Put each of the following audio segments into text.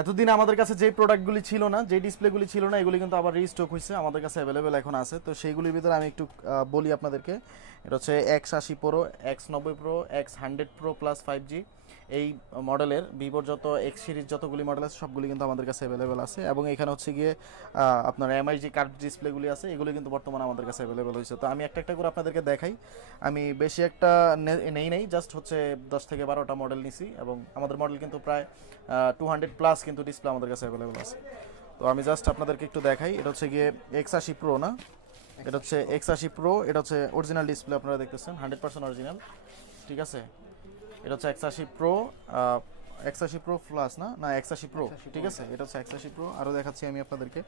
এতদিন আমাদের কাছে যে প্রোডাক্টগুলি ছিল না, যে ডিসপ্লেগুলি ছিল না, এগুলি কিন্তু আবার রিস্টক হয়েছে, আমাদের কাছে অ্যাভেলেবেল এখন আছে। তো সেইগুলির ভিতরে আমি একটু বলি আপনাদেরকে। এটা হচ্ছে X80 pro, X90 pro, X100 pro plus 5G, এই মডেলের ভিভোর যত এক্স সিরিজ যতগুলি মডেল আছে সবগুলি কিন্তু আমাদের কাছে অ্যাভেলেবেল আছে। এবং এখানে হচ্ছে গিয়ে আপনার এমআই যে কার্ভ ডিসপ্লেগুলি আছে এগুলি কিন্তু বর্তমানে আমাদের কাছে অ্যাভেলেবেল হয়েছে। তো আমি একটা একটা করে আপনাদেরকে দেখাই। আমি বেশি একটা নেই, জাস্ট হচ্ছে 10 থেকে 12টা মডেল নিছি, এবং আমাদের মডেল কিন্তু প্রায় 200 প্লাস কিন্তু ডিসপ্লে আমাদের কাছে অ্যাভেলেবেল আছে। তো আমি জাস্ট আপনাদেরকে একটু দেখাই। এটা হচ্ছে গিয়ে X80 প্রো না, এটা হচ্ছে X80 প্রো, এটা হচ্ছে অরিজিনাল ডিসপ্লে, আপনারা দেখতেছেন 100% অরিজিনাল, ঠিক আছে। এটা হচ্ছে X80 pro, X80 pro plus না, X80 প্রো, ঠিক আছে। এটা হচ্ছে X80 প্রো। আরও দেখাচ্ছি আমি আপনাদেরকে।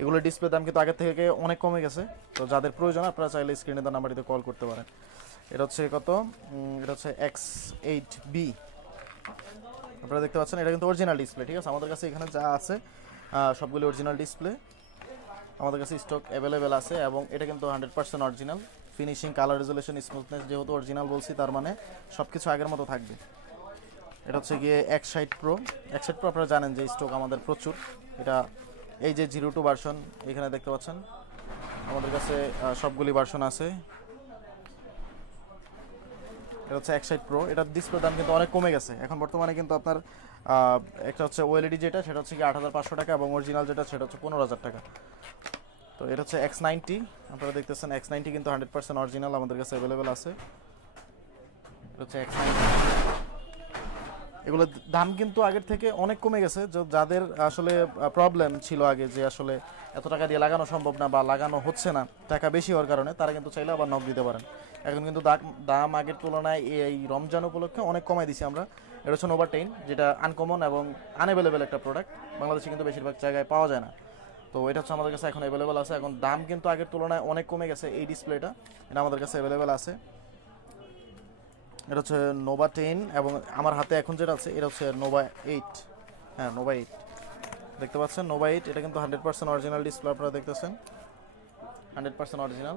এগুলোর ডিসপ্লে দাম কিন্তু আগের থেকে অনেক কমে গেছে। তো যাদের প্রয়োজন আপনারা চাইলে স্ক্রিনে দেওয়া নাম্বারটিতে কল করতে পারেন। এটা হচ্ছে কত, এটা হচ্ছে X8B, আপনারা দেখতে পাচ্ছেন। এটা কিন্তু অরিজিনাল ডিসপ্লে, ঠিক আছে। আমাদের কাছে এখানে যা আছে সবগুলো অরিজিনাল ডিসপ্লে আমাদের কাছে স্টক অ্যাভেলেবেল আছে, এবং এটা কিন্তু 100% original. Finishing, colour resolution, smoothness, যেহেতু অরিজিনাল বলছি তার মানে সব কিছু আগের মতো থাকবে। এটা হচ্ছে গিয়ে X60 প্রো। X60 প্রো আপনারা জানেন যে স্টক আমাদের প্রচুর। এটা এই যে 02 ভার্সন এখানে দেখতে পাচ্ছেন, আমাদের কাছে সবগুলি ভার্সন আছে। এটা হচ্ছে X60 প্রো। এটার ডিসপ্লে দাম কিন্তু অনেক কমে গেছে এখন বর্তমানে, কিন্তু আপনার একটা হচ্ছে ওএলইডি যেটা, সেটা হচ্ছে কি 8500 টাকা, এবং অরিজিনাল যেটা সেটা হচ্ছে 15000 টাকা। তো এটা হচ্ছে X90, আপনারা দেখতেছেন X90 কিন্তু 100% অরিজিনাল আমাদের কাছে অ্যাভেলেবেল আছে। এটা হচ্ছে X90। এগুলোর দাম কিন্তু আগের থেকে অনেক কমে গেছে। যাদের আসলে প্রবলেম ছিল আগে যে আসলে এত টাকা দিয়ে লাগানো সম্ভব না বা লাগানো হচ্ছে না টাকা বেশি হওয়ার কারণে, তারা কিন্তু চাইলে আবার নক দিতে পারেন। এখন কিন্তু দাম আগের তুলনায় এই রমজান উপলক্ষে অনেক কমাই দিছি আমরা। এটা হচ্ছে নোভা 10, যেটা আনকমন এবং আনঅ্যাভেলেবেল একটা প্রোডাক্ট, বাংলাদেশে কিন্তু বেশিরভাগ জায়গায় পাওয়া যায় না। তো এটা হচ্ছে আমাদের কাছে এখন অ্যাভেলেবেল আছে। এখন দাম কিন্তু আগের তুলনায় অনেক কমে গেছে। এই ডিসপ্লেটা এটা আমাদের কাছে অ্যাভেলেবেল আছে। এটা হচ্ছে নোভা 10, এবং আমার হাতে এখন যেটা আছে এটা হচ্ছে নোভা 8। হ্যাঁ, নোভা 8 দেখতে পাচ্ছেন, নোভা 8। এটা কিন্তু 100% অরিজিনাল ডিসপ্লে, আপনারা দেখতেছেন 100% অরিজিনাল।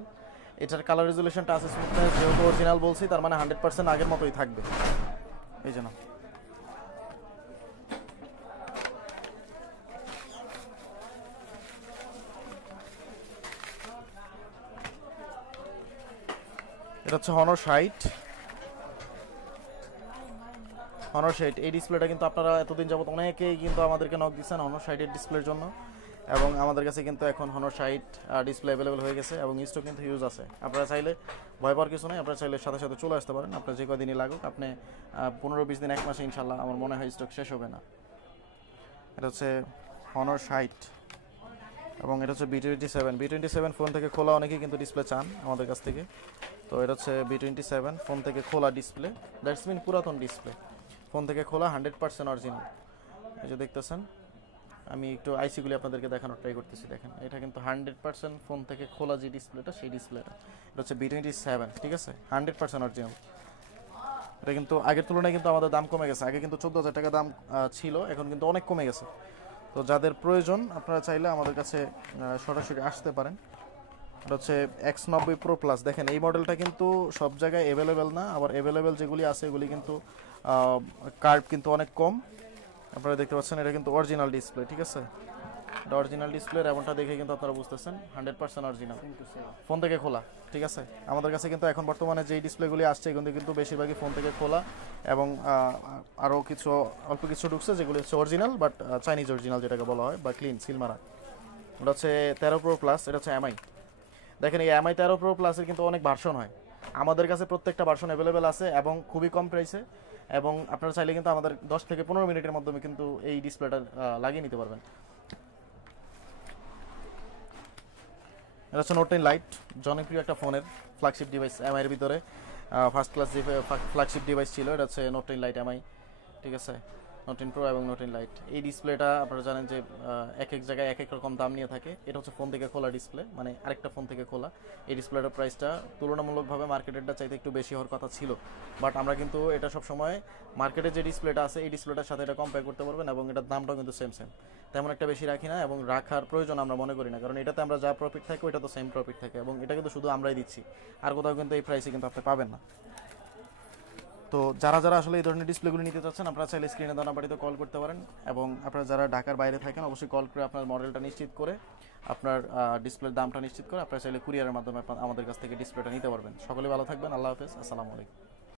এটার কালার রেজুলেশনটা আছে, স্মুথনেস, যেহেতু অরিজিনাল বলছি তার মানে 100% আগের মতোই থাকবে। এই জন্য এটা হচ্ছে Honor 60। Honor 60 এই ডিসপ্লেটা কিন্তু আপনারা এতদিন যাবত অনেকেই কিন্তু আমাদেরকে নক দিচ্ছেন Honor 60 এর ডিসপ্লের জন্য, এবং আমাদের কাছে কিন্তু এখন Honor 60 ডিসপ্লে অ্যাভেলেবেল হয়ে গেছে, এবং স্টক কিন্তু ইউজ আছে। আপনারা চাইলে ভয় পাওয়ার কিছু নেই, আপনারা চাইলে সাথে সাথে চলে আসতে পারেন। আপনার যে কদিনই লাগুক, আপনি 15-20 দিন, 1 মাসে ইনশাল্লাহ আমার মনে হয় স্টক শেষ হবে না। এটা হচ্ছে Honor 60, এবং এটা হচ্ছে B27 ফোন থেকে খোলা অনেকেই কিন্তু ডিসপ্লে চান আমাদের কাছ থেকে। তো এটা হচ্ছে B27 ফোন থেকে খোলা ডিসপ্লে, দ্যাটস মিন পুরাতন ডিসপ্লে, ফোন থেকে খোলা 100% অরিজিনাল। এই যে দেখতেছেন, আমি একটু আইসিগুলি আপনাদেরকে দেখানোর ট্রাই করতেছি। দেখেন, এটা কিন্তু 100% ফোন থেকে খোলা যে ডিসপ্লেটা, সেই ডিসপ্লেটা। এটা হচ্ছে B27, ঠিক আছে, 100% অরিজিনাল। এটা কিন্তু আগের তুলনায় কিন্তু আমাদের দাম কমে গেছে। আগে কিন্তু 14000 টাকা দাম ছিল, এখন কিন্তু অনেক কমে গেছে। তো যাদের প্রয়োজন আপনারা চাইলে আমাদের কাছে সরাসরি আসতে পারেন। এটা হচ্ছে X90 প্রো প্লাস। দেখেন, এই মডেলটা কিন্তু সব জায়গায় অ্যাভেলেবেল না, আবার অ্যাভেলেবেল যেগুলি আছে এগুলি কিন্তু কার্ভ কিন্তু অনেক কম। আপনারা দেখতে পাচ্ছেন এটা কিন্তু অরিজিনাল ডিসপ্লে, ঠিক আছে। এটা অরিজিনাল ডিসপ্লে, এমনটা দেখে কিন্তু আপনারা বুঝতেছেন 100% অরিজিনাল, ফোন থেকে খোলা, ঠিক আছে। আমাদের কাছে কিন্তু এখন বর্তমানে যেই ডিসপ্লেগুলি আসছে এগুলো কিন্তু বেশিরভাগই ফোন থেকে খোলা, এবং আরও অল্প কিছু ঢুকছে যেগুলি হচ্ছে অরিজিনাল, বাট চাইনিজ অরিজিনাল যেটাকে বলা হয়, বা ক্লিন সিল মারা। এটা হচ্ছে 13 প্রো প্লাস। এটা হচ্ছে এমআই। দেখেন, এই এমআই 13 প্রো প্লাসের কিন্তু অনেক ভার্সন হয়। আমাদের কাছে প্রত্যেকটা ভার্সন অ্যাভেলেবেল আছে, এবং খুবই কম প্রাইসে, এবং আপনারা চাইলে কিন্তু আমাদের 10 থেকে 15 মিনিটের মাধ্যমে কিন্তু এই ডিসপ্লেটা লাগিয়ে নিতে পারবেন। এটা হচ্ছে নোট 10 লাইট, জনপ্রিয় একটা ফোনের ফ্ল্যাগশিপ ডিভাইস, এমআইয়ের ভিতরে ফার্স্ট ক্লাস যে ফ্ল্যাগশিপ ডিভাইস ছিল, এটা হচ্ছে নোট 10 লাইট এমআই, ঠিক আছে। নোট 10 প্রো এবং নোট 10 লাইট, এই ডিসপ্লেটা আপনারা জানেন যে এক এক জায়গায় এক এক রকম দাম নিয়ে থাকে। এটা হচ্ছে ফোন থেকে খোলা ডিসপ্লে, মানে আরেকটা ফোন থেকে খোলা। এই ডিসপ্লেটার প্রাইসটা তুলনামূলকভাবে মার্কেটেরটা চাইতে একটু বেশি হওয়ার কথা ছিল, বাট আমরা কিন্তু এটা সবসময় মার্কেটে যে ডিসপ্লেটা আছে এই ডিসপ্লেটার সাথে এটা কম্পেয়ার করতে পারবেন, এবং এটার দামটাও কিন্তু সেম তেমন একটা বেশি রাখি না, এবং রাখার প্রয়োজন আমরা মনে করি না, কারণ এটাতে আমরা যা প্রফিট থাকে ওইটা তো সেম প্রফিট থাকে, এবং এটা কিন্তু শুধু আমরাই দিচ্ছি, আর কোথাও কিন্তু এই প্রাইসে কিন্তু আপনি পাবেন না। তো যারা যারা আসলে এই ধরনের ডিসপ্লেগুলো নিতে চাচ্ছেন আপনারা চাইলে স্ক্রিনে দেওয়া নাম্বারটিতে কল করতে পারেন, এবং আপনারা যারা ঢাকার বাইরে থাকেন অবশ্যই কল করে আপনার মডেলটা নিশ্চিত করে আপনার ডিসপ্লের দামটা নিশ্চিত করে আপনারা চাইলে কুরিয়ারের মাধ্যমে আমাদের কাছ থেকে ডিসপ্লেটা নিতে পারবেন। সকলে ভালো থাকবেন, আল্লাহ হাফেজ, আসসালামু আলাইকুম।